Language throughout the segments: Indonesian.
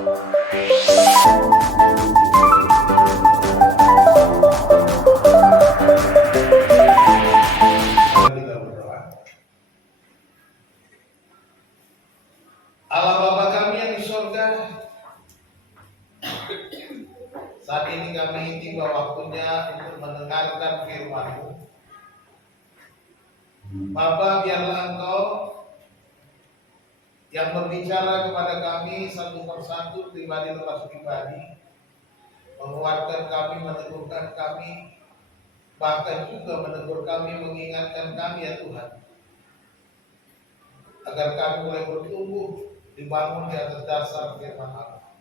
Kita berdoa. Allah Bapa kami yang di surga, saat ini kami tiba waktunya untuk mendengarkan firman-Mu. Bapa, biarlah Engkau yang berbicara kepada kami satu persatu, pribadi lepas pribadi, menguatkan kami, meneguhkan kami, bahkan juga menegur kami, mengingatkan kami ya Tuhan, agar kami boleh bertumbuh, dibangun di atas dasar firman Allah.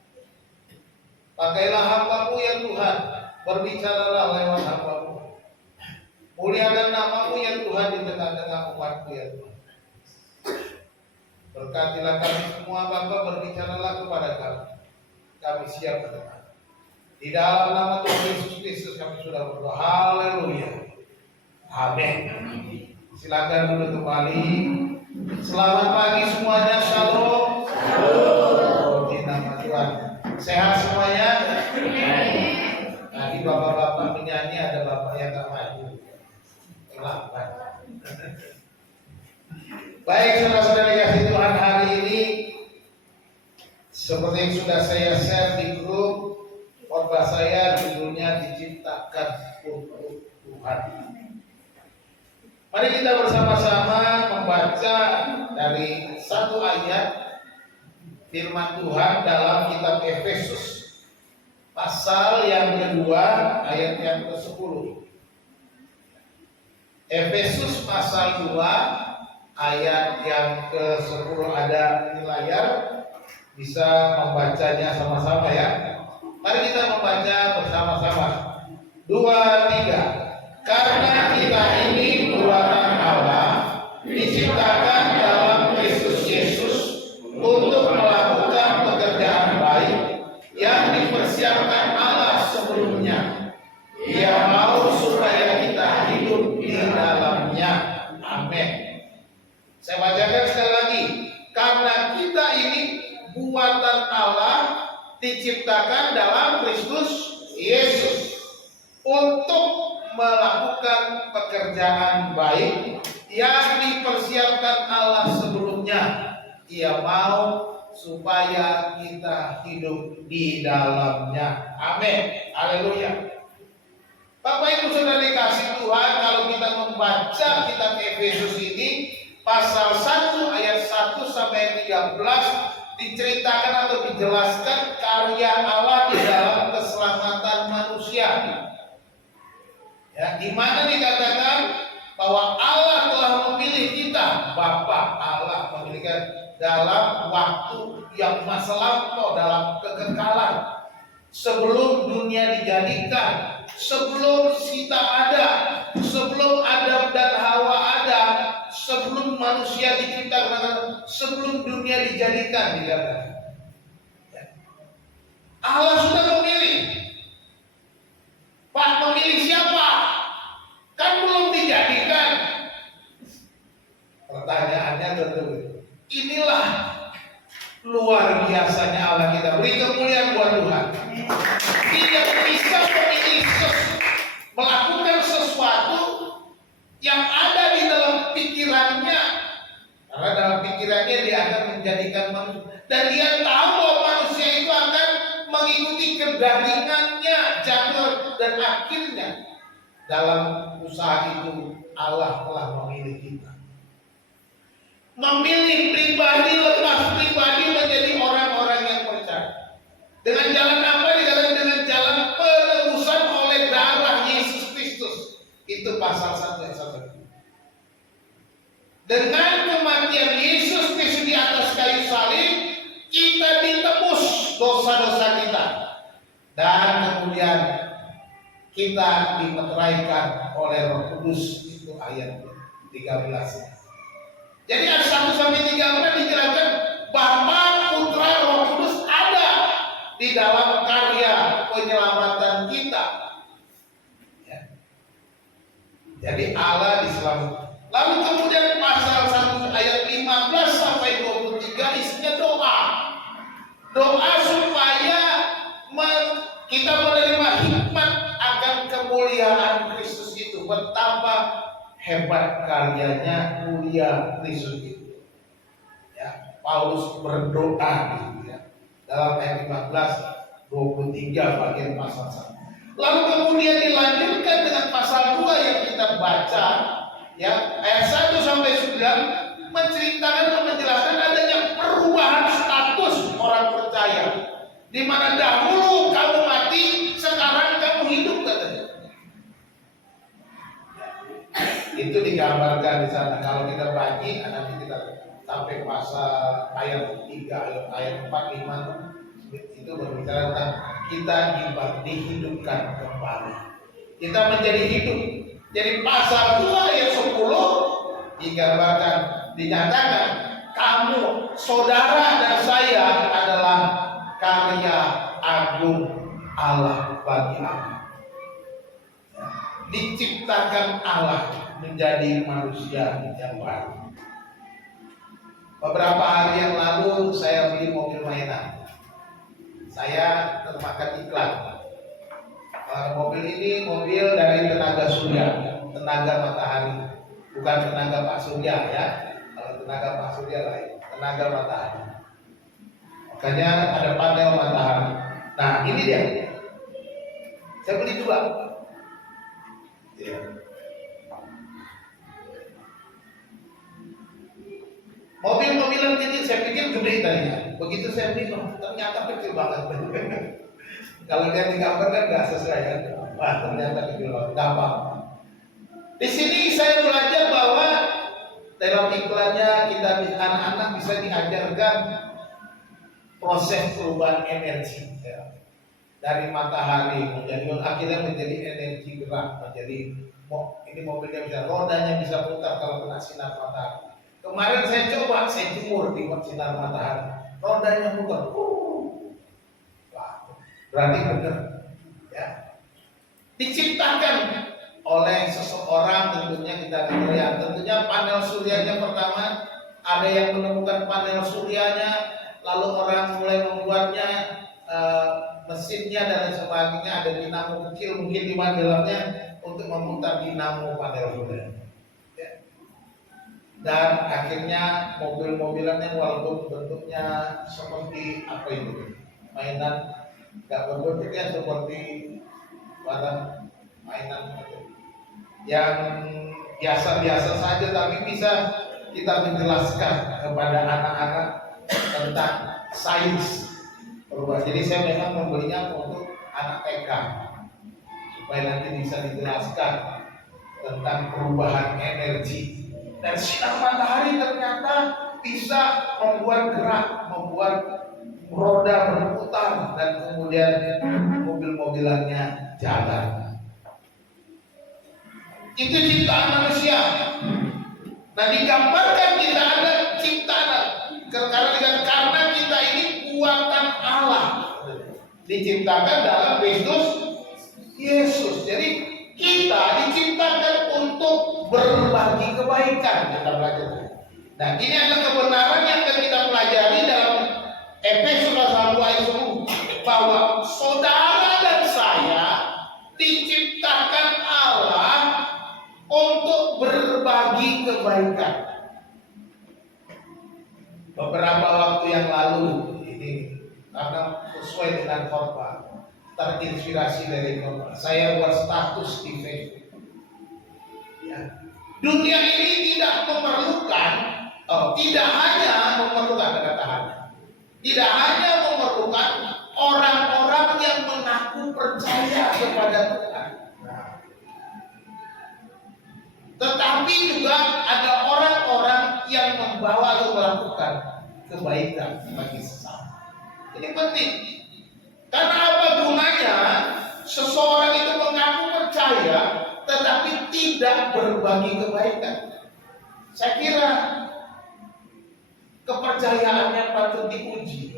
Pakailah hamba-Mu ya Tuhan, berbicaralah lewat hamba-Mu. Muliakan nama-Mu ya Tuhan di tengah-tengah umat-Mu ya Tuhan. Berkatilah kami semua Bapa, berbicaralah kepada kami. Kami siap mendengar. Di dalam nama Tuhan Yesus Kristus kami sudah berdoa. Haleluya. Amin. Silakan duduk kembali. Selamat pagi semuanya. Shalom. Shalom. Di nama Tuhan. Sehat semuanya? Tadi bapak-bapak penyanyi, ada bapak yang tak maju. Lambat. Baik, saudara-saudara yang kasih Tuhan, hari ini seperti yang sudah saya share di grup, khotbah saya judulnya diciptakan untuk Tuhan. Mari kita bersama-sama membaca dari satu ayat firman Tuhan dalam kitab Efesus pasal yang kedua ayat yang ke-10. Efesus pasal 2 ayat yang ke-10 ada di layar, bisa membacanya sama-sama ya. Mari kita membaca bersama-sama. 2, 3. Karena kita ini buatan Allah, diciptakan dalam Kristus Yesus untuk melakukan pekerjaan baik yang dipersiapkan Allah sebelumnya. Ia mau supaya kita hidup di dalamnya. Amin. Saya bacakan sekali lagi. Karena kita ini buatan Allah, diciptakan dalam Kristus Yesus untuk melakukan pekerjaan baik yang dipersiapkan Allah sebelumnya. Ia mau supaya kita hidup di dalamnya. Amin. Haleluya. Bapak Ibu Saudara dikasih Tuhan, kalau kita membaca kitab Efesus ini pasal 1 ayat 1 sampai 13 diceritakan atau dijelaskan karya Allah di dalam keselamatan manusia. Ya, di mana dikatakan bahwa Allah telah memilih kita, Bapa Allah memilih kita dalam waktu yang masa lampau, dalam kekekalan, sebelum dunia dijadikan, sebelum kita ada, sebelum Adam dan Hawa ada, sebelum manusia diciptakan, sebelum dunia dijadikan, dikatakan. Allah sudah memilih. Pak, memilih siapa? Kan belum dijadikan. Pertanyaannya tentu, inilah luar biasanya Allah kita. Beri kemuliaan buat Tuhan. Dia bisa memilih melakukan sesuatu yang ada di dalam pikirannya. Karena dalam pikirannya dia akan menjadikan manusia. Dan dia tahu bahwa manusia itu akan mengikuti kegaringannya, jalur, dan akhirnya dalam usaha itu Allah telah memilih kita. Memilih pribadi lepas pribadi menjadi orang-orang yang percaya. Dengan jalan apa? Dengan jalan penebusan oleh darah Yesus Kristus. Itu pasal 1 ayat 1. Dengan kematian Yesus Kristus di atas kayu salib, kita ditebus dosa-dosa kita. Dan kemudian kita dimeteraikan oleh Roh Kudus. Itu ayat 13. Jadi ayat 1 sampai 3 dijelaskan Bapa, Putra, Roh Kudus ada di dalam karya penyelamatan kita. Ya. Jadi Allah diselamatkan. Lalu kemudian pasal 1 ayat 15 sampai 23 isinya doa. Doa supaya hebat karyanya mulia Kristus itu. Ya, Paulus berdoa gitu ya. Dalam ayat 15-23 bagian pasal 1. Lalu kemudian dilanjutkan dengan pasal 2 yang kita baca ya, ayat 1 sampai 9 menceritakan dan menjelaskan adanya perubahan status orang percaya, di mana dahulu kamu mati, sekarang kamu hidup katanya. Itu digambarkan di sana. Kalau kita bagi, nanti kita sampai pasal ayat 3, ayat 4, 5 itu berbicara tentang kita dihidupkan kembali. Kita menjadi hidup. Jadi pasal 2 ayat 10 digambarkan, dinyatakan kamu, saudara dan saya adalah karya agung Allah bagi Allah. Diciptakan Allah menjadi manusia yang baru. Beberapa hari yang lalu saya beli mobil mainan. Saya termakan iklan. Mobil ini mobil dari tenaga surya, tenaga matahari, bukan tenaga Pak Surya ya. Kalau tenaga Pak Surya lain, tenaga matahari. Makanya ada panel matahari. Nah ini dia. Saya beli 2. Ya. Mobil-mobilan ini saya pikir gede tadinya. Begitu saya beli, ternyata kecil banget. Kalau dia digambarkan nggak sesuai kan? Wah ternyata kecil banget. Gampang. Di sini saya belajar bahwa dalam iklannya kita anak-anak bisa diajarkan proses perubahan energi ya. Dari matahari akhirnya menjadi energi gerak, menjadi ini mobilnya bisa, rodanya bisa putar kalau kena sinar matahari. Kemarin saya coba, saya jemur di sinar matahari, rodanya putar. Berarti benar ya. Diciptakan oleh seseorang, tentunya kita lihat, tentunya panel suryanya pertama, ada yang menemukan panel suryanya, lalu orang mulai membuatnya, mesinnya dan sebagainya, ada dinamo kecil mungkin di dalamnya untuk memutar dinamo panel surya. Ya. Dan akhirnya mobil-mobilannya walaupun bentuknya seperti apa itu mainan, nggak berbentuknya seperti barang mainan yang biasa-biasa saja, tapi bisa kita menjelaskan kepada anak-anak tentang sains perubahan. Jadi saya memang membelinya untuk anak TK supaya nanti bisa dijelaskan tentang perubahan energi. Dan sinar matahari ternyata bisa membuat gerak, membuat roda berputar, dan kemudian mobil-mobilannya jalan. Itu ciptaan manusia. Nah digambarkan kita ada ciptaan karena kita ini buatan Allah, diciptakan dalam Kristus Yesus. Jadi kita diciptakan untuk berbagi kebaikan, kita belajar. Nah ini adalah kebenaran yang akan kita pelajari dalam Efesus 1 ayat 10, bahwa saudara dan saya diciptakan Allah untuk berbagi kebaikan. Beberapa waktu yang lalu ini, karena sesuai dengan khotbah, terinspirasi dari khotbah, saya buat status di Facebook. Ya. Dunia ini tidak memerlukan, tidak hanya memerlukan tidak hanya memerlukan orang-orang yang mengaku percaya kepada Tuhan, tetapi juga ada orang-orang yang membawa atau melakukan kebaikan bagi sesama. Ini penting. Karena apa gunanya seseorang itu mengaku percaya tetapi tidak berbagi kebaikan? Saya kira kepercayaannya patut diuji.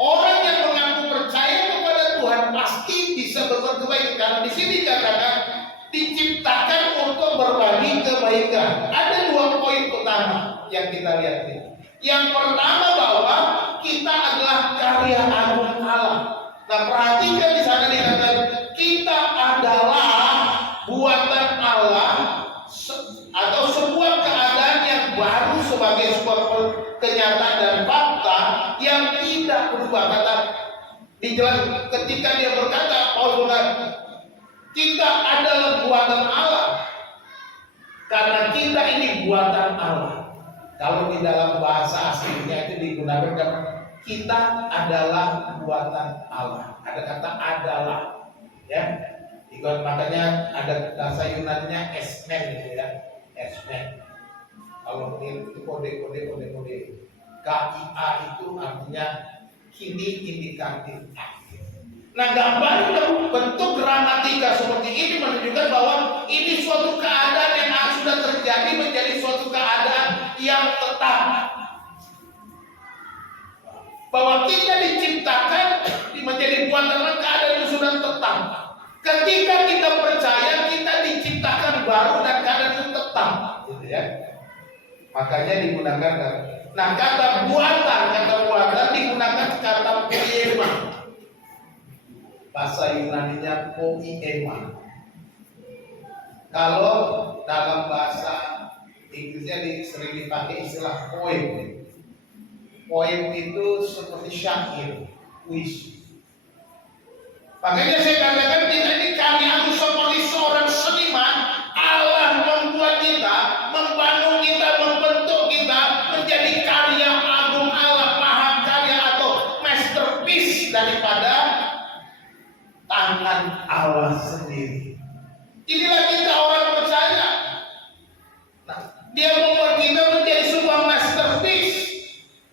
Orang yang mengaku percaya kepada Tuhan pasti bisa berbuat kebaikan. Karena di sini dikatakan diciptakan untuk berbagi kebaikan. Ada 2 poin utama yang kita lihat ini. Yang pertama bahwa kita adalah karya agung Allah. Nah perhatikan di sana dikatakan kita adalah buatan Allah yang tidak berubah. Kata dijelaskan ketika dia berkata, Paulus berkata, kita adalah buatan Allah karena kita ini buatan Allah. Kalau di dalam bahasa aslinya itu digunakan kata kita adalah buatan Allah. Ada kata adalah, ya. Ikut makanya ada bahasa Yunaninya esmen gitu ya, esmen. Kalau itu kode. KIA itu artinya kini indikatif aktif. Nah, gambar bentuk gramatika seperti ini menunjukkan bahwa ini suatu keadaan yang sudah terjadi menjadi suatu keadaan yang tetap. Bahwa kita diciptakan menjadi buatan Allah, keadaan itu sudah tetap. Ketika kita percaya kita diciptakan baru dan keadaan itu tetap, gitu ya. Makanya digunakan kata buatan digunakan kata poiema. Bahasa Yunaninya poiema. Kalau dalam bahasa Inggrisnya sering dipakai istilah poem. Poem itu seperti syair, puisi. Makanya saya katakan kita ini karya seperti seorang seniman. Allah membuat kita, membangun kita, membentuk kita menjadi karya agung Allah, mahakarya atau masterpiece daripada tangan Allah sendiri. Inilah kita orang percaya. Nah, dia membuat kita menjadi sebuah masterpiece.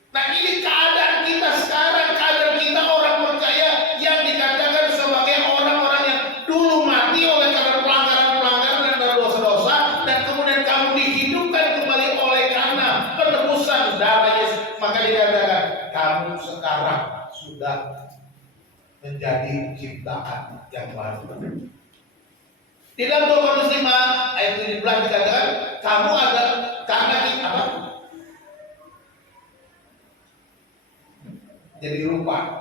Nah, ini keadaan kita sekarang, keadaan kita orang percaya yang dikatakan sebagai orang-orang yang dulu mati oleh karena pelanggaran-pelanggaran dan dosa-dosa, dan kemudian kamu dihidupkan kembali oleh karena penebusan darah Yesus. Maka dikatakan kamu sekarang sudah menjadi ciptaan yang baru. Di dalam 2 Korintus 5 ayat 17 dikatakan kamu ada karena apa? Jadi lupa.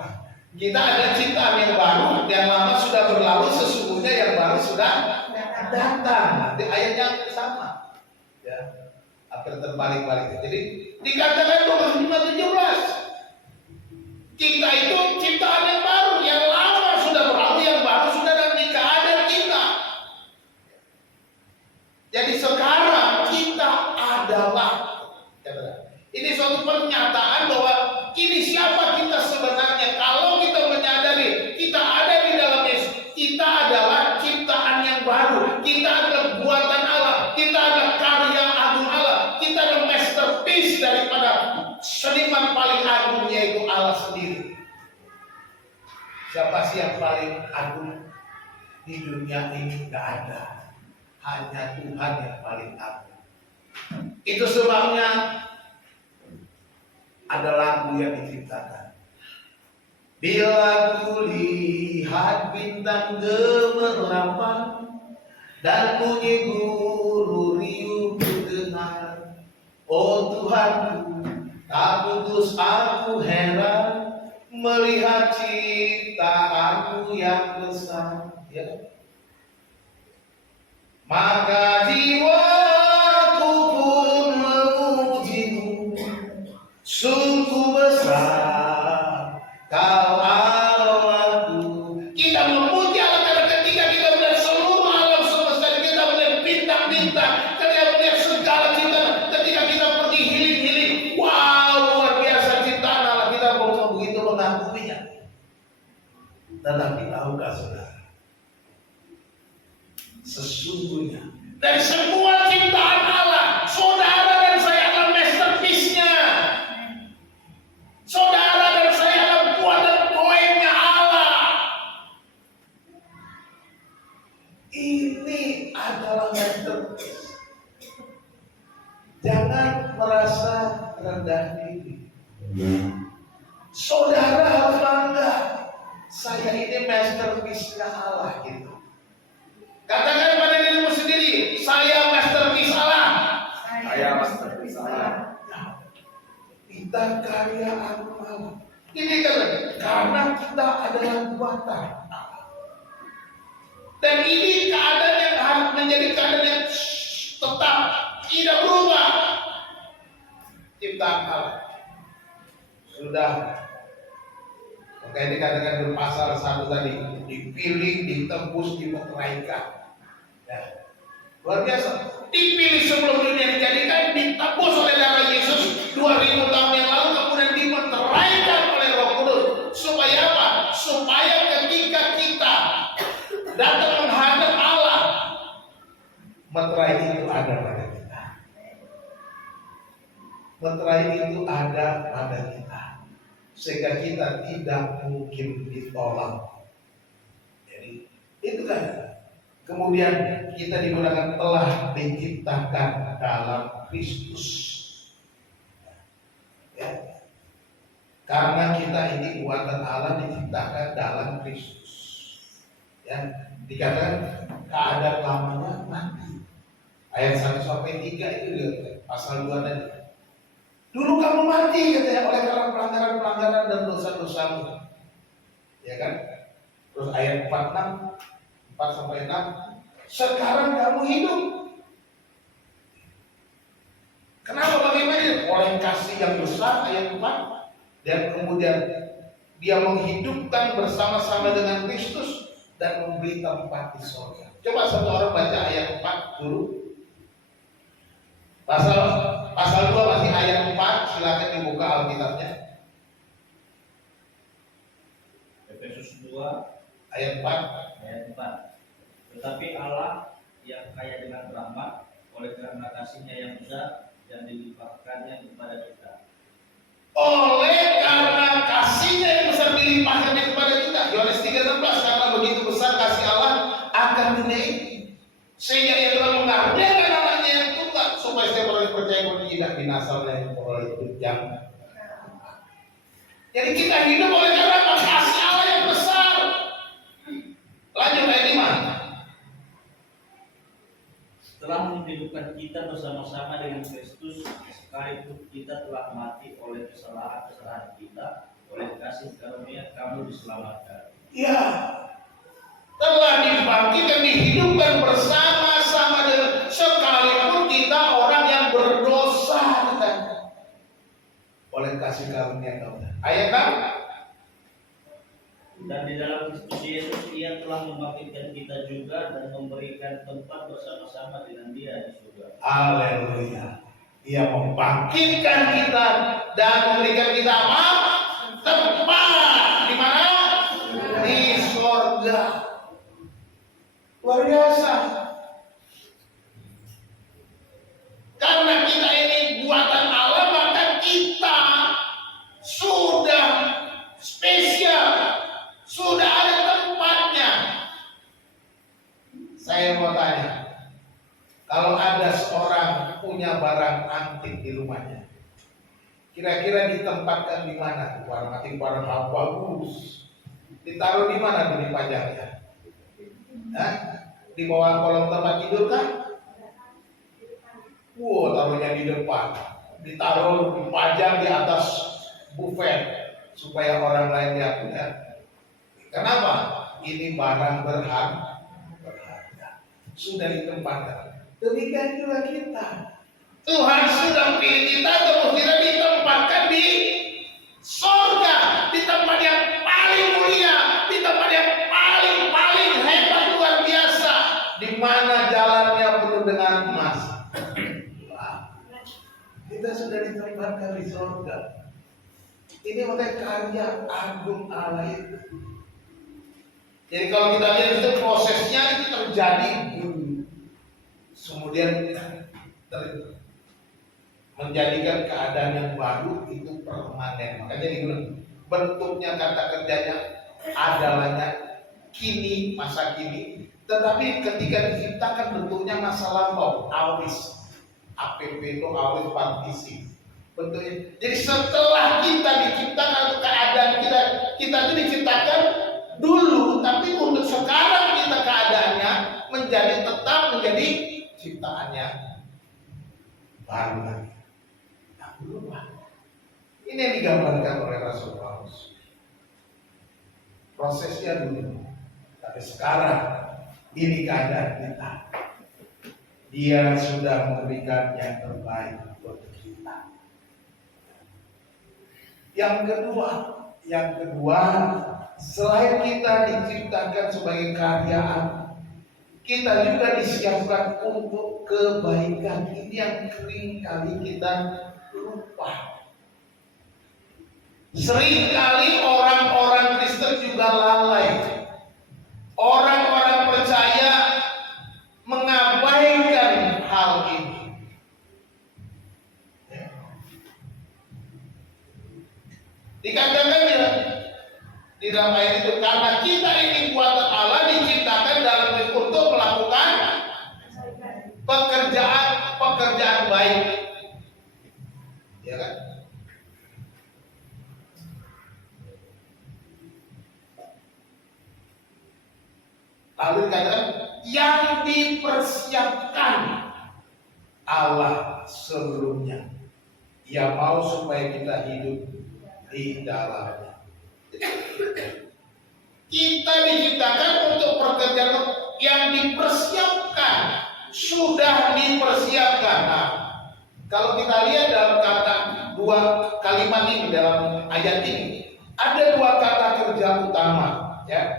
Kita ada ciptaan yang baru, yang lama sudah berlalu, sesungguhnya yang baru sudah datang. Di ayat yang sama. Ya. Hampir terbalik-balik. Jadi dikatakan 2 Korintus 5:17. Kita itu ciptaan yang baru, yang lama sudah berlalu, yang baru sudah datang di keadaan kita. Jadi sekarang kita adalah, ini suatu pernyataan bahwa ini siapa kita sebenarnya. Kalau kita menyadari kita ada di dalam Yesus, kita adalah ciptaan yang baru, kita adalah buatan Allah, kita adalah karya agung Allah, kita adalah masterpiece daripada seniman paling agung, yaitu Allah sendiri. Siapa sih yang paling agung di dunia ini? Tidak ada. Hanya Tuhan yang paling agung. Itu sebabnya ada lagu yang diciptakan. Bila ku lihat bintang gemerlapan dan bunyi guru riuh ku dengar, oh Tuhanku, tak putus aku heran melihat ciptaanmu yang besar. Ya. Maka jiwaku pun memujimu, sungguh besar Kau Allahku. Kita memuji Allah karena ketika kita melihat seluruh alam semesta, kita melihat bintang-bintang, ketika melihat segala ciptaan, ketika kita pergi healing, wow, luar biasa ciptaan Allah, kita mau begitu mengakuinya. Tetapi tahukah saudara, sesungguhnya dari semua ciptaan Allah, saudara dan saya adalah masterpiece-nya. Saudara dan saya adalah buatan poemnya Allah. Ini adalah masterpiece. Jangan merasa rendah diri. Saudara harus bangga. Saya ini masterpiece-nya Allah gitu. Katakan pada dirimu sendiri, saya masterpiece Allah. Saya masterpiece Allah. Kita karya agung Allah. Ini karena kita adalah buatan Allah. Dan ini keadaan yang harus menjadi keadaan yang tetap, tidak berubah. Ciptaan Allah. sudah. Makanya dikatakan di pasal 1 tadi, dipilih, ditebus, dimeteraikan. Ya. Luar biasa. Dipilih sebelum dunia dijadikan, ditebus oleh darah Yesus 2000 tahun yang lalu, kemudian dimeteraikan oleh Roh Kudus. Supaya apa? Supaya ketika kita datang menghadap Allah, meterai itu ada pada kita. Meterai itu ada pada kita, sehingga kita tidak mungkin ditolak. Jadi itu kan. Kemudian kita digunakan telah diciptakan dalam Kristus. Ya. Karena kita ini buatan Allah diciptakan dalam Kristus. Ya, dikatakan keadaan lamanya mati. Ayat 1 sampai 3 itu pasal 2 tadi. Dulu kamu mati katanya oleh karena pelanggaran-pelanggaran dan dosa-dosamu. Ya kan? Terus ayat 4 sampai 6, sekarang kamu hidup. Kenapa bagaimana? Oleh kasih yang besar, ayat 4. Dan kemudian dia menghidupkan bersama-sama dengan Kristus dan memberi tempat di surga. Coba satu orang baca ayat 4 dulu. Pasal 2 masih ayat 4, silakan dibuka Alkitabnya. Efesus 2 Ayat 4. ayat 4. Tetapi Allah yang kaya dengan rahmat, oleh karena kasih-Nya yang besar dan dilimpahkannya kepada kita. Oleh karena kasih-Nya yang besar dilimpahkannya kepada kita. Yohanes 3:16, karena begitu besar kasih Allah akan dunia ini, sehingga Ia telah mengaruniakan anaknya yang tunggal, supaya setiap orang yang percaya kepada Dia tidak binasa, melainkan beroleh hidup yang. Jadi kita hidup oleh karena kasih Allah yang besar. Lanjut ayat 5. Telah menghidupkan kita bersama-sama dengan Kristus, sekalipun kita telah mati oleh kesalahan-kesalahan kita, oleh kasih karunia kamu diselamatkan. Ya, telah dibangkitkan, dihidupkan bersama-sama dengan, sekalipun kita orang yang berdosa, oleh kasih karunia kamu. Ayat 6. Dan di dalam Kristus Yesus Ia telah membangkitkan kita juga dan memberikan tempat bersama-sama dengan Dia di surga. Haleluya. Ia membangkitkan kita dan memberikan kita apa? Tempat di mana? Di surga. Luar biasa. Karena kita ini buatan Allah, maka kita sudah spesial. Sudah ada tempatnya. Saya mau tanya, kalau ada seorang punya barang antik di rumahnya, kira-kira ditempatkan di mana? Barang antik, barang bagus, ditaruh di mana tuh dipajangnya? Hah? Di bawah kolong tempat tidur kan? Wow, taruhnya di depan, ditaruh dipajang di atas buffet supaya orang lain lihat. Kenapa? Ini barang berharga. Sudah ditempatkan. Demikian juga kita. Tuhan sudah pilih kita, kemudian ditempatkan di surga, di tempat yang paling mulia, di tempat yang paling hebat, luar biasa, di mana jalannya penuh dengan emas. Kita sudah ditempatkan di surga. Ini oleh karya agung Allah itu. Jadi kalau kita lihat itu prosesnya itu terjadi dulu, kemudian menjadikan keadaan yang baru itu permanen. Makanya dibilang bentuknya kata kerjanya adalahnya kini, masa kini, tetapi ketika diciptakan bentuknya masa lampau, awis, APP itu awis partisi. Bentuknya. Jadi setelah kita diciptakan, keadaan kita itu diciptakan dulu, tapi untuk sekarang kita keadaannya tetap menjadi ciptaannya baru lagi. Tak berubah. Ini yang digambarkan oleh Rasul Paulus. Prosesnya dulu, tapi sekarang ini keadaan kita. Dia sudah memberikan yang terbaik untuk kita. Yang kedua, selain kita diciptakan sebagai karyaan, kita juga disiapkan untuk kebaikan. Ini yang sering kali kita lupa. Seringkali orang-orang Kristen juga lalai. Orang-orang percaya mengabaikan hal ini. Dikatakan di dalam ayat itu, karena kita ini buatan Allah, diciptakan dalam untuk melakukan pekerjaan baik. Ya kan? Lalu dikatakan yang dipersiapkan Allah sebelumnya. Ia mau supaya kita hidup di dalamnya. Kita diciptakan untuk pekerjaan yang dipersiapkan, sudah dipersiapkan. Nah, kalau kita lihat dalam kata dua kalimat ini dalam ayat ini, ada dua kata kerja utama, ya.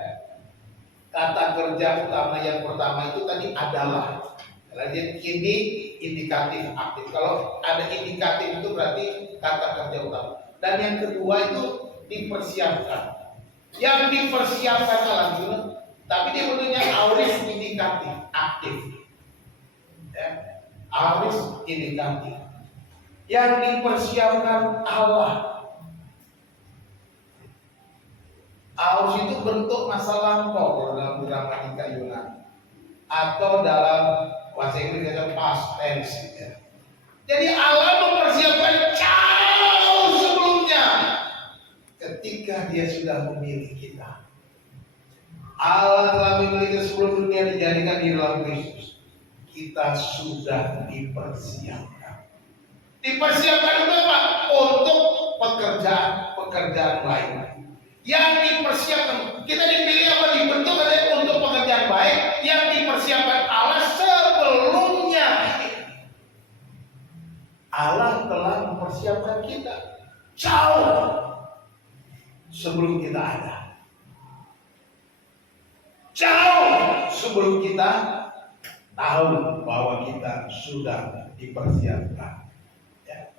Kata kerja utama yang pertama itu tadi adalah. Jadi ini indikatif aktif. Kalau ada indikatif itu berarti kata kerja utama. Dan yang kedua itu dipersiapkan. Yang dipersiapkan alhamdulillah, tapi dia bentuknya aorist indikatif aktif. Ya, aorist indikatif. Yang dipersiapkan Allah. Aorist itu bentuk masa lampau dalam gramatika Yunani atau dalam bahasa Inggris itu past tense. Ya. Jadi Allah mempersiapkan jauh sebelumnya. Ketika dia sudah memilih kita, Allah telah memilih sebelum dunia dijadikan di dalam Kristus. Kita sudah dipersiapkan. Dipersiapkan untuk apa? Untuk pekerjaan baik. Yang dipersiapkan, kita dipilih apa? Dibentuk untuk pekerjaan baik yang dipersiapkan Allah sebelumnya. Allah telah mempersiapkan kita jauh sebelum kita ada. Jauh sebelum kita tahu bahwa kita sudah dipersiapkan. Ya.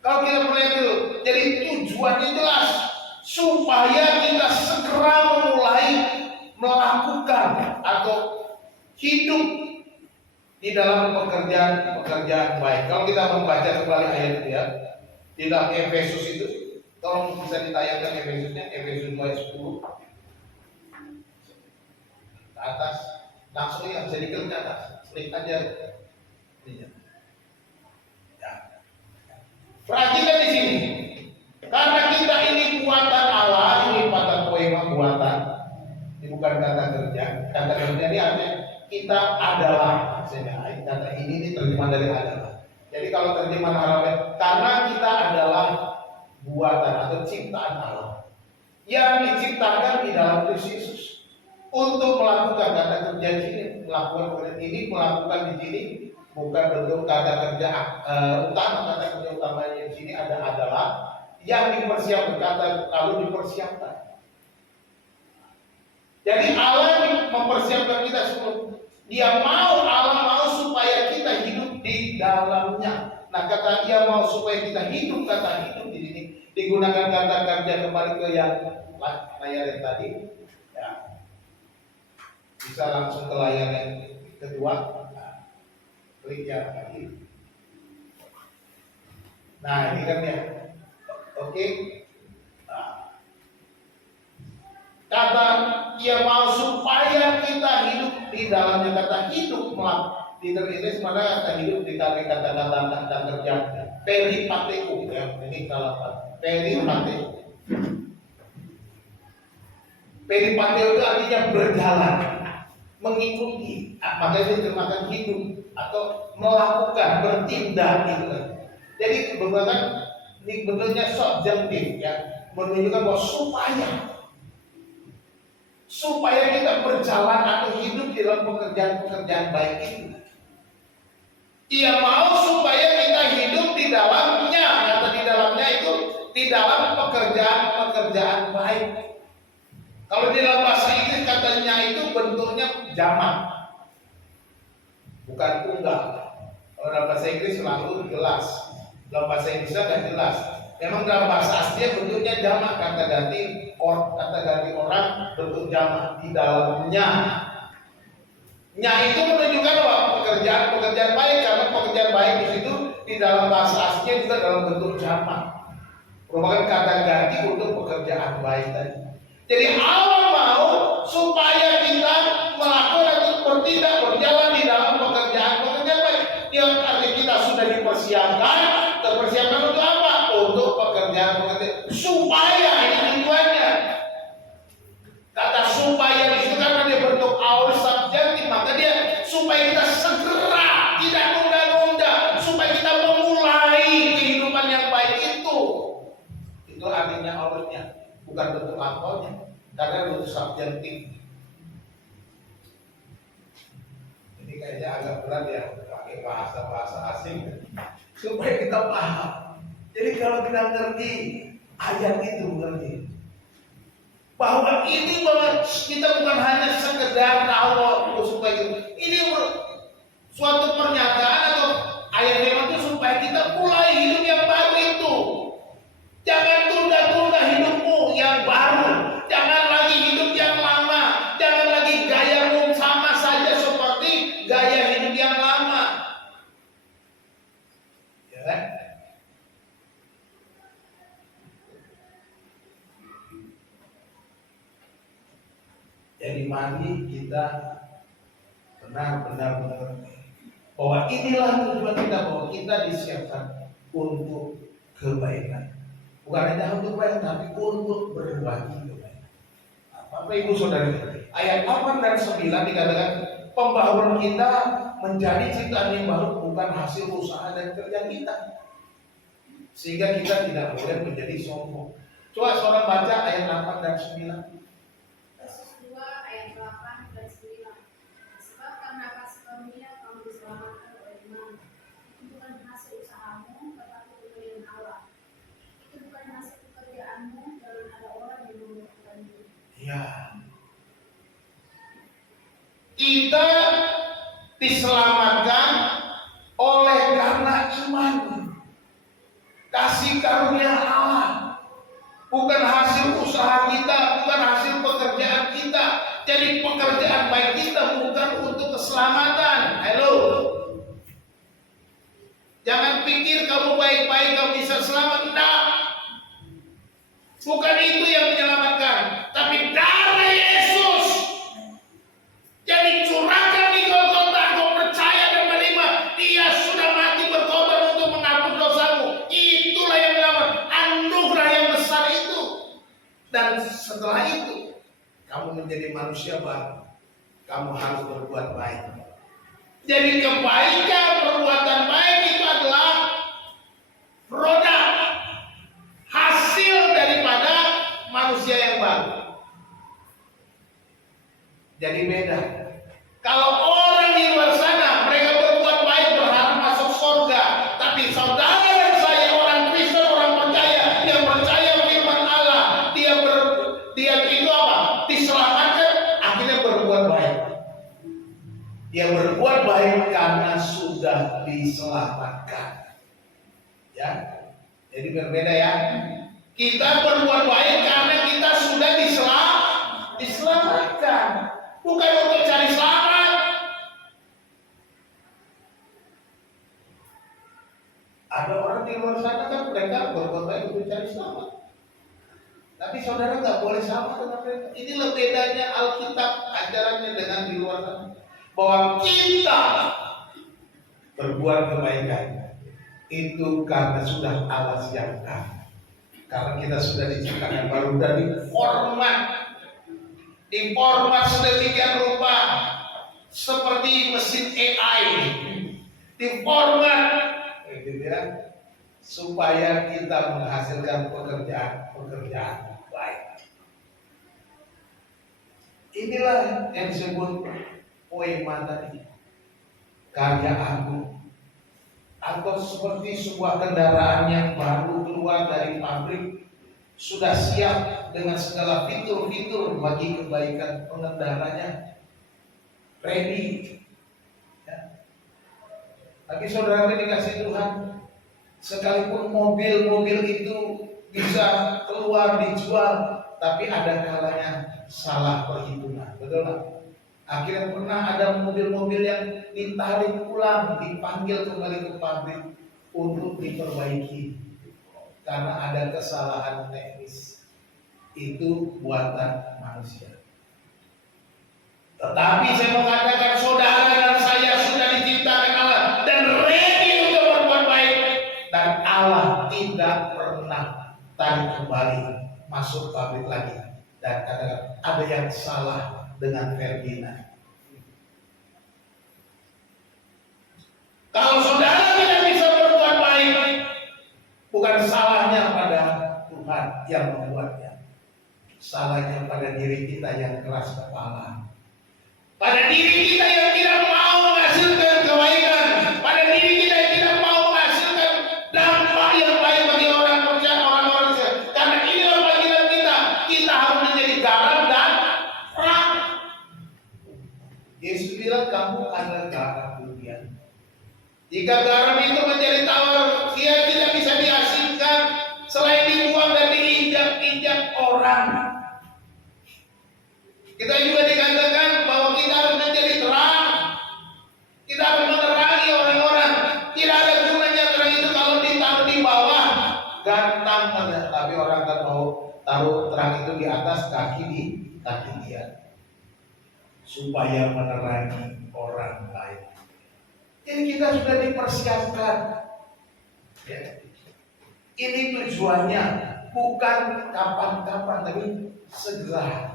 Kalau kita melihat dulu, jadi tujuannya jelas supaya kita segera memulai melakukan atau hidup di dalam pekerjaan baik. Kalau kita membaca kembali ayat itu ya, di dalam Efesus itu, tolong bisa ditayangkan Efesusnya, Efesus 2 ayat 10 ke atas, langsung ya, bisa diklik ke atas, klik aja. Ya. Perhatikan di sini, karena kita ini buatan Allah, ini pada poema buatan, ini bukan kata kerja. Kata kerja ini artinya kita adalah, kata ini terjemahan dari adalah. Jadi kalau terjemahan Arabnya, karena kita adalah buatan atau ciptaan Allah yang diciptakan di dalam Kristus Yesus untuk melakukan kata kerja di sini, melakukan di sini bukan bentuk kata kerja utama. Kata kerja utamanya di sini adalah yang dipersiapkan, kata lalu dipersiapkan. Jadi Allah mempersiapkan kita sebelum Allah mau supaya kita hidup di dalamnya. Nah, kata dia mau supaya kita hidup, kata hidup di sini digunakan kata kerja kembali ke yang layar yang tadi. Ya. Bisa langsung ke layar yang kedua. Nah, klik yang tadi. Nah, ini kan ya. Oke. Nah. Kata dia mau supaya kita hidup di dalamnya, kata hidup diterjemahkan mana kata hidup ditarik kata kerja peripateu ya, ini salah peripateu. Peripateu itu artinya berjalan, mengikuti, makanya diterjemahkan hidup atau melakukan, bertindak gitu kan. Jadi benar ini bentuknya subjektif ya, menunjukkan bahwa supaya kita berjalan atau hidup di dalam pekerjaan baik itu. Ia mau supaya kita hidup di dalamnya, kata di dalamnya itu di dalam pekerjaan baik. Kalau di dalam bahasa Inggris katanya itu bentuknya jamak, bukan tunggal. Kalau dalam bahasa Inggris selalu jelas, dalam bahasa Indonesia nggak jelas. Memang dalam bahasa aslinya bentuknya jamak, kata ganti orang bentuk jamak di dalamnya. Nya itu menunjukkan bahwa pekerjaan baik, karena pekerjaan baik di situ di dalam bahasa aslinya juga dalam bentuk jamak, merupakan kata ganti untuk pekerjaan baik tadi. Jadi Allah mau supaya kita melakukan atau bertindak berjalan di dalam pekerjaan baik. Yang arti kita sudah dipersiapkan, terpersiapkan untuk apa? Untuk pekerjaan supaya ini tujuannya. Kata supaya itu karena dia bentuk awal subjektif, maka dia supaya kita segera, tidak nunda-nunda, supaya kita memulai kehidupan yang baik itu. Itu artinya awalnya, bukan bentuk awalnya, karena bentuk subjektif. Ini kayaknya agak berat ya, pakai bahasa asing supaya kita paham. Jadi kalau kita ngerti ayat itu, ngerti bahwa ini, bahwa kita bukan hanya sekedar tahu supaya ini suatu pernyataan atau ayat firman itu supaya kita mulai hidup yang baru itu. Jangan tunda-tunda hidupmu yang baru, jangan lagi hidup yang lama, jangan lagi gayamu sama saja seperti gaya hidup yang lama. Ya kan? Jadi mari kita benar-benar mengerti bahwa inilah tujuan kita, bahwa kita disiapkan untuk kebaikan. Bukan hanya untuk kebaikan, tapi untuk berbagi kebaikan. Bapak Ibu Saudara, ayat 8 dan 9 dikatakan pembaharuan kita menjadi ciptaan yang baru bukan hasil usaha dan kerja kita, sehingga kita tidak boleh menjadi sombong. Coba saudara baca ayat 8 dan 9. Sebab karena kasih karunia kamu diselamatkan oleh iman. Itu bukan hasil usahamu, tetapi pemberian Allah. Itu bukan hasil pekerjaanmu, dan ada orang yang membutuhkanmu. Ya, kita diselamatkan oleh karena iman, kasih karunia Allah, bukan hasil usaha kita, bukan hasil pekerjaan kita. Jadi pekerjaan baik kita bukan untuk keselamatan. Halo, jangan pikir kamu baik-baik kamu bisa selamat. Tidak, bukan itu yang menyelamatkan, tapi darah Yesus yang dicurahkan di Golgota. Kau percaya dan menerima Dia sudah mati berkorban untuk menghapus dosamu. Itulah yang menyelamatkan, anugerah yang besar itu. Dan setelah itu kamu menjadi manusia baru, kamu harus berbuat baik. Jadi kebaikan, perbuatan baik itu adalah produk, hasil daripada manusia yang baru. Jadi beda. Kalau orang di luar sana mereka berbuat baik berharap masuk surga, tapi saudara dan saya orang Kristen, orang percaya yang percaya firman Allah, dia itu apa? Diselamatkan, akhirnya berbuat baik. Dia berbuat baik karena sudah diselamatkan. Ya, jadi berbeda ya. Kita berbuat baik karena kita sudah diselamatkan, bukan untuk cari selamat. Ada orang di luar sana kan mereka berbuat baik untuk cari selamat. Tapi saudara nggak boleh sama dengan mereka. Inilah bedanya Alkitab ajarannya dengan di luar sana. Bahwa kita berbuat kebaikan itu karena sudah Allah siapkan. Karena kita sudah diciptakan baru dan diformat sedemikian rupa seperti mesin AI. Diformat, gitu ya, supaya kita menghasilkan pekerjaan baik. Inilah yang disebut poema tadi, karya agung, atau seperti sebuah kendaraan yang baru keluar dari pabrik, sudah siap dengan segala fitur-fitur bagi kebaikan pengendaranya, ready. Ya. Tapi saudara dikasih Tuhan, sekalipun mobil-mobil itu bisa keluar dijual, tapi ada kalanya salah perhitungan, betul nggak? Akhirnya pernah ada mobil-mobil yang ditarik pulang, dipanggil kembali ke pabrik untuk diperbaiki karena ada kesalahan teknis. Itu buatan manusia. Tetapi saya mau katakan saudara dan saya sudah diciptakan Allah dan ready untuk berbuat baik, dan Allah tidak pernah tarik kembali masuk pabrik lagi dan katakan ada yang salah dengan Ferdinand. Kalau saudara tidak bisa berbuat baik, bukan salahnya pada Tuhan yang membuatnya, salahnya pada diri kita yang keras kepala, pada diri kita yang tidak mau menghasilkan kebaikan, pada diri kita yang tidak mau menghasilkan dampak yang baik bagi orang percaya, orang-orang percaya. Karena inilah panggilan kita, kita harus menjadi garam dan terang. Yesus bilang kamu adalah garam dunia. Jika garam itu menjadi tawar, dia tidak bisa dihasilkan selain dibuang dan diinjak-injak orang. Kita juga dikatakan bahwa kita harus menjadi terang. Kita harus menerangi orang-orang. Tidak ada gunanya terang itu kalau ditaruh di bawah, gantang saja. Tapi orang akan mau taruh terang itu di atas kaki dia, supaya menerangi orang lain. Jadi kita sudah dipersiapkan. Ya. Ini tujuannya bukan kapan-kapan, tapi segera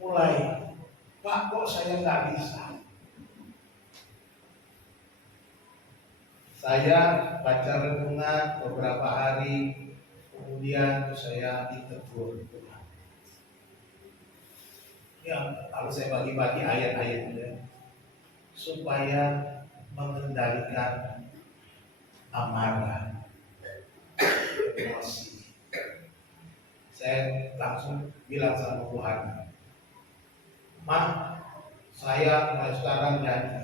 mulai. Pak, kok saya nggak bisa? Saya baca renungan beberapa hari, kemudian saya ditegur Tuhan. Ya, kalau saya bagi-bagi ayat-ayatnya supaya mengendalikan amarah, emosi. Saya langsung bilang sama Tuhan, "Mak, saya mulai sekarang janji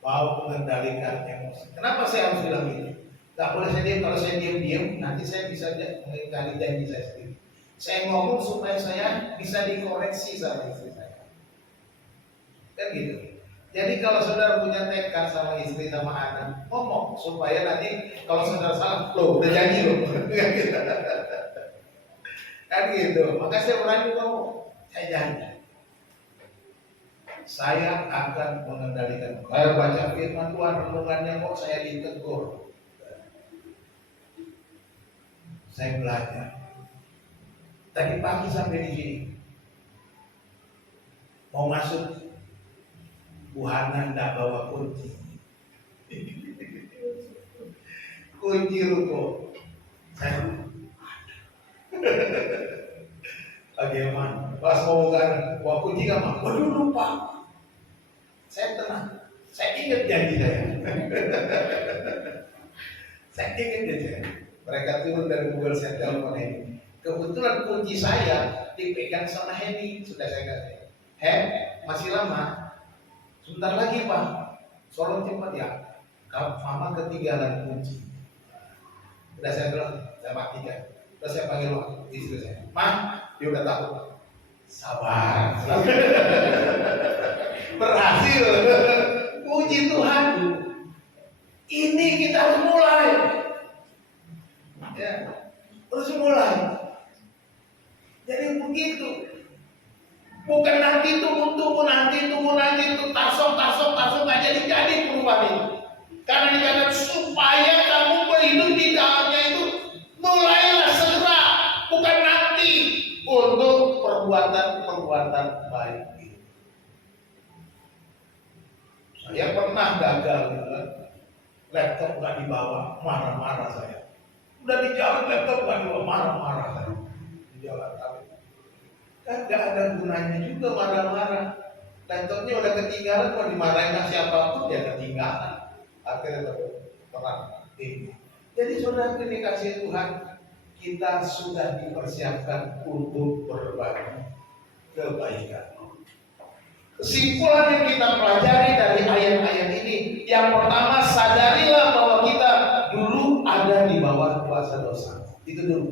mau mengendalikan emosi." Kenapa saya harus bilang gitu? Gak boleh saya diam. Kalau saya diam, nanti saya bisa mengingkari janji saya sendiri. Saya ngomong supaya saya bisa dikoreksi sama istri saya. Kan gitu. Jadi kalau saudara punya tekad sama istri sama anak, ngomong supaya nanti kalau saudara salah, loh udah janji loh. Kan gitu. Maka saya berani ngomong, saya janji. Saya akan mengendalikan. Saya baca firman Tuhan, renungannya kok saya ditegur. Saya belajar. Tadi pagi sampai di sini. Mau masuk, Bu Hana nggak bawa kunci. Kunci ruko. Saya bagaimana? Pas mau bukan bawa kunci nggak mau. Waduh lupa. Saya tenang. Saya ingat janji saya. Saya ingat janji saya. Mereka turun dari mobil, saya telepon Henny. Kebetulan kunci saya dipegang sama Henny. Sudah saya kasih. Masih lama. Sebentar lagi Pak, tolong cepat ya. Kalau mama ketinggalan kunci. Udah saya bilang, saya matikan. Terus saya panggil istri saya. Ma, dia udah tahu. Sabar. Berhasil. Puji Tuhan. Ini kita harus mulai. Ya, harus mulai. Jadi begitu. Bukan nanti tunggu nanti tasok nggak jadi perubahan itu. Karena dikatakan supaya kamu berhidup di dalamnya itu mulailah segera, bukan nanti, untuk perbuatan baik. Saya pernah gagal, laptop nggak dibawa, marah-marah saya. Udah di jalan laptop nggak dibawa, marah-marah saya. Di jalan kan gak ada gunanya juga marah-marah. Laptopnya udah ketinggalan, kalau dimarahin sama siapapun ya ketinggalan. Akhirnya terang ini. Jadi saudara dikasih Tuhan, kita sudah dipersiapkan untuk berbagi kebaikan. Kesimpulan yang kita pelajari dari ayat-ayat ini, yang pertama, sadarilah bahwa kita dulu ada di bawah kuasa dosa. Itu dulu.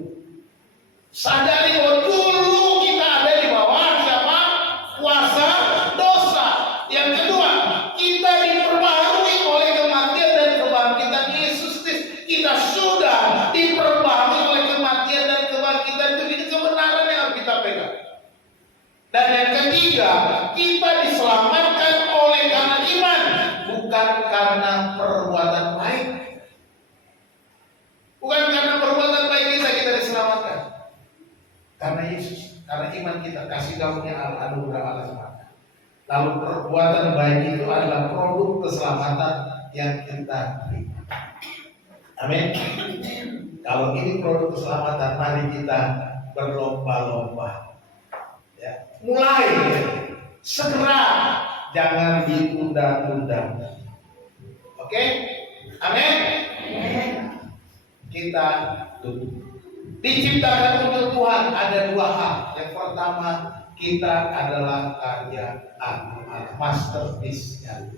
Sadari bahwa dulu kita ada di bawah siapa? Kuasa dosa. Yang kedua, kita diperbaharui oleh kematian dan kebangkitan Yesus Kristus. Kita sudah diperbaharui oleh kematian dan kebangkitan itu. Ini kebenaran yang harus kita pegang. Dan yang ketiga, kita diselamatkan oleh karena iman, bukan karena perbuatan baik. Bukan karena perbuatan baik kita diselamatkan. Karena Yesus, karena iman kita, kasih karunia Allah, anugerah Allah semata. Lalu perbuatan baik itu adalah produk keselamatan yang kita terima. Amin. Kalau ini produk keselamatan, mari kita berlomba-lomba. Ya. Mulai segera, jangan ditunda-tunda. Oke? Amin. Kita duduk. Diciptakan untuk Tuhan ada dua hal. Yang pertama, kita adalah karya Allah, masterpiece-nya.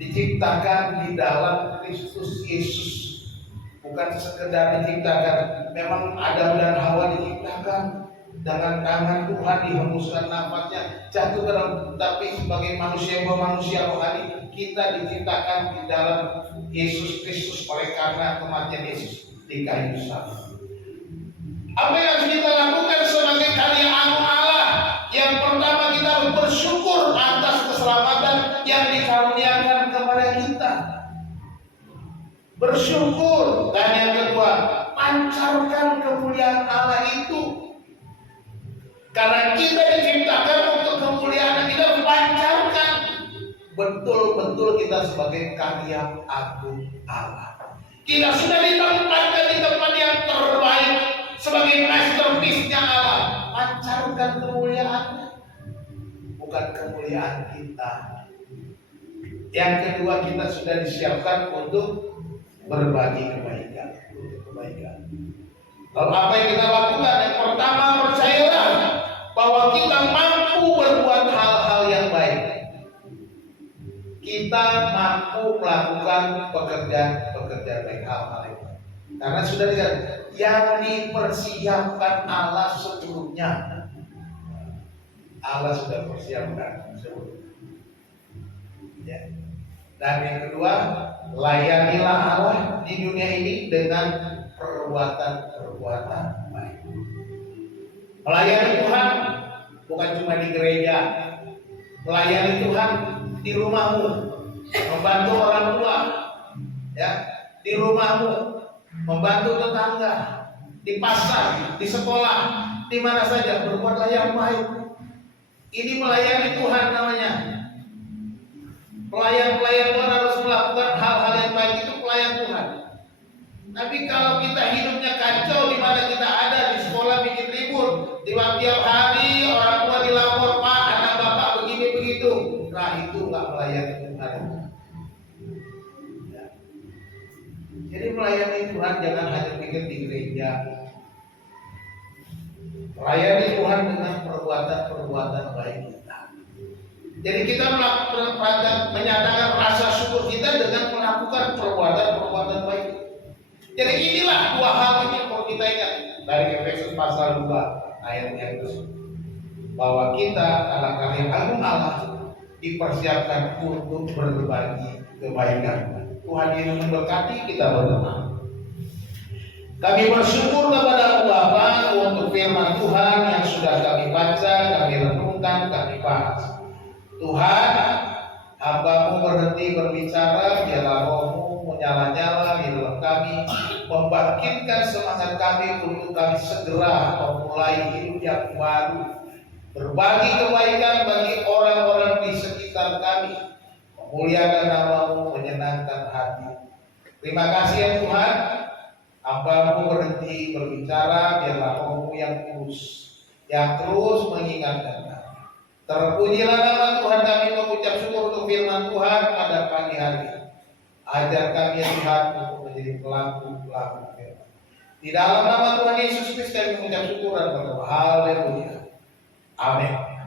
Diciptakan di dalam Kristus Yesus. Bukan sekedar diciptakan. Memang Adam dan Hawa diciptakan dengan tangan Tuhan, dihembuskan nafasnya, jatuh ke dalam. Tapi sebagai manusia rohani, kita diciptakan di dalam Yesus Kristus oleh karena kematian Yesus di kayu salib. Apa yang harus kita lakukan sebagai karya agung Allah? Yang pertama, kita harus bersyukur atas keselamatan yang dikaruniakan kepada kita. Bersyukur. Dan yang kedua, pancarkan kemuliaan Allah itu. Karena kita diciptakan untuk kemuliaan, kita harus pancarkan. Betul-betul kita sebagai karya agung Allah. Kita sudah ditempatkan di tempat yang terbaik sebagai masterpiece-nya Allah. Pancarkan kemuliaannya, bukan kemuliaan kita. Yang kedua, kita sudah disiapkan untuk berbagi kebaikan. Lalu apa yang kita lakukan? Yang pertama, percayalah bahwa kita mampu berbuat hal-hal yang baik. Kita mampu melakukan pekerjaan baik, hal-hal yang baik. Karena sudah dikatakan yang dipersiapkan Allah sebelumnya. Allah sudah persiapkan sebelumnya. Ya. Dan yang kedua, layanilah Allah di dunia ini dengan perbuatan baik. Melayani Tuhan bukan cuma di gereja. Melayani Tuhan di rumahmu, membantu orang tua, ya, di rumahmu, membantu tetangga, di pasar, di sekolah, di mana saja, berbuatlah yang baik. Ini melayani Tuhan namanya. Pelayan-pelayan Tuhan harus melakukan hal-hal yang baik, itu pelayan Tuhan. Tapi kalau kita hidupnya kacau, di mana kita ada di sekolah bikin ribut, di tiap hari orang tua dilapor, Pak, anak bapak begini begitu, nah itu nggak melayani Tuhan. Ya. Jadi melayani Tuhan jangan hanya pikir di gereja. Melayani Tuhan dengan perbuatan baik kita. Jadi kita menyatakan rasa syukur kita dengan melakukan perbuatan baik. Jadi inilah dua hal ini yang perlu kita ingat dari Efesus pasal 2 ayat yang ke-10, bahwa kita adalah karya agung Allah, dipersiapkan untuk berbagi kebaikan. Tuhan yang memberkati, kita berdoa. Kami bersyukur kepada Bapa untuk firman Tuhan yang sudah kami baca, kami renungkan, kami bahas. Tuhan, hamba-Mu berhenti berbicara, biarlah Roh-Mu menyala-nyala di dalam kami, membangkitkan semangat kami untuk kami segera memulai hidup yang baru, berbagi kebaikan bagi orang-orang di sekitar kami, memuliakan nama-Mu, menyenangkan hati. Terima kasih ya Tuhan, hamba-Mu berhenti berbicara, biarlah Roh-Mu yang kudus, yang terus mengingatkan kami. Terpujilah nama Tuhan, kami mengucap syukur untuk firman Tuhan pada pagi hari. Ajar kami ya Tuhan untuk menjadi pelaku firman. Di dalam nama Tuhan Yesus Kristus kami mengucap syukur dan berdoa. Haleluya. Amin.